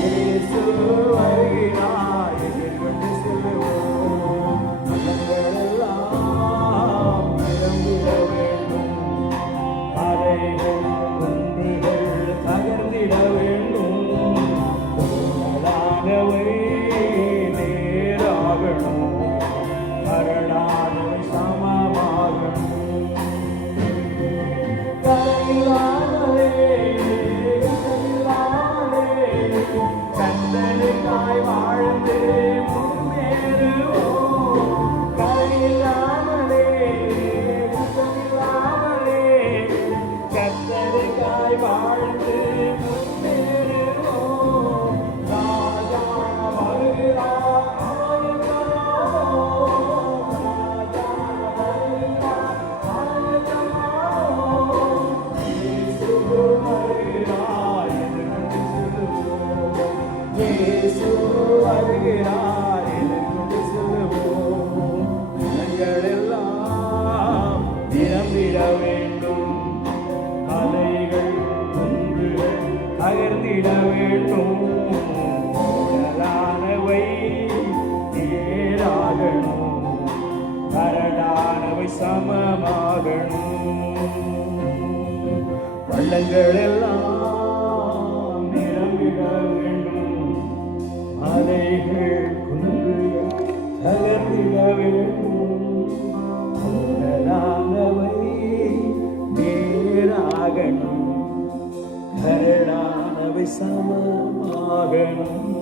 இயேசு வருகிறார், எதிர்கொண்டு செல்வோம். மனங்களெல்லாம் நிரம்பிட வேண்டும், அறைகள் குன்றுகள் தகர்ந்திட வேண்டும். கோணலானவை நேராகணும், கரடானவை சமமாகணும். கந்தனுக்காய் வாழ்ந்து முன்னேறுவோம். கரையில்லாமலே கந்தனுக்காய் வாழ்ந்து முன்னேறுவோம். ராஜா வருகிறார், ஆயத்தமாவோம். ராஜா வருகிறார், ஆயத்தமாவோம். இயேசு வருகிறார், எதிர்கொண்டு செல்வோம். இயேசு வருகிறார், எதிர்கொண்டு செல்வோம். மனங்களெல்லாம் நிரம்பிட வேண்டும், அலைகள் குன்றுகள் தகர்ந்திட வேண்டும். கோணலானவை நேராகணும், கரடானவை சமமாகணும். பள்ளங்கள் எல்லாம் நிரம்பிட வேண்டும், அலைகள் குன்றுகள் தகர்ந்திட வேண்டும். கோணலானவை நேராகணும், கரடானவை சமமாகணும்.